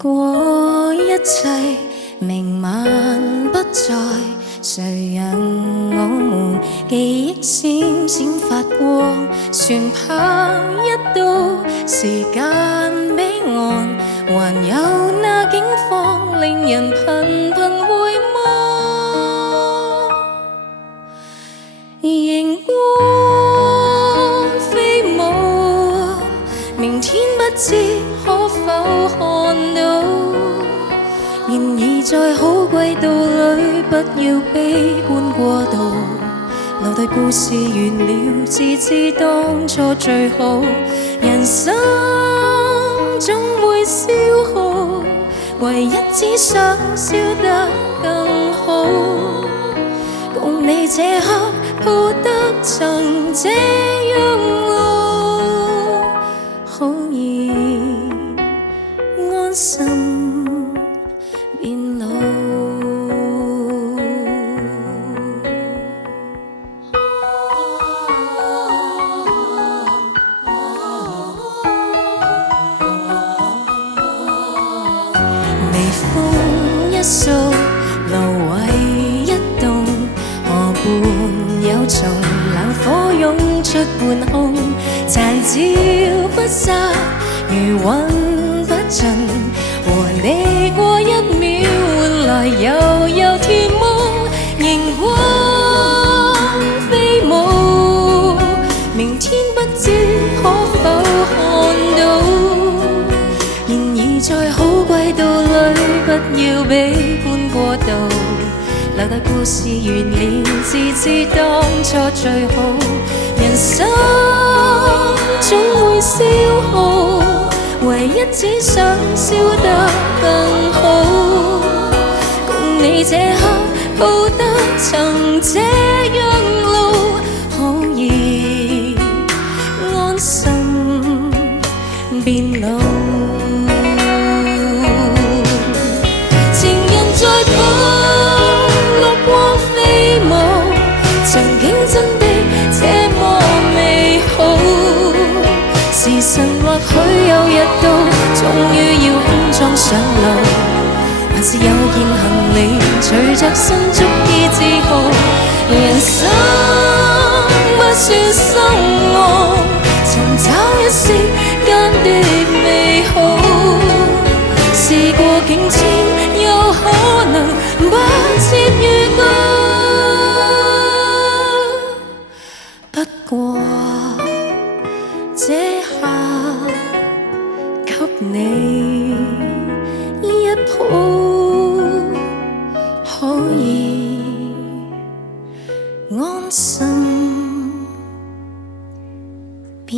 過一切明晚不再，誰讓我們記憶閃閃發光？船泊一到，時間彼岸，還有那景況令人頻頻回望。熒光飛舞，明天不知可否看到。然而在好季度裏，不要悲觀過度，留待故事完了，至知當初最好。人生總會消耗，唯一只想笑得更好。共你這刻抱得曾這樣路，好易安心變老。微風一掃，蘆葦一動，河畔有蟲，冷火湧出半空，殘照不散，餘韻不盡，和你過一秒，換來悠悠甜夢。熒光飛舞，明天不知可否看到。然而在好季度裏，不要悲觀過度，留待故事完了，至知當初最好。人生總會消耗，唯一只想笑得更好。共你這刻抱得曾這樣路，好易安心變老。情人在抱，綠光飛舞，曾經真的這麼美好。時辰或許有日到，終於要輕裝上路，還是有件行李隨着身足以自豪。人生不算深奧，尋找一息間的美好。事過境遷，有可能不切預告。不過這刻給你一抱，可以安心變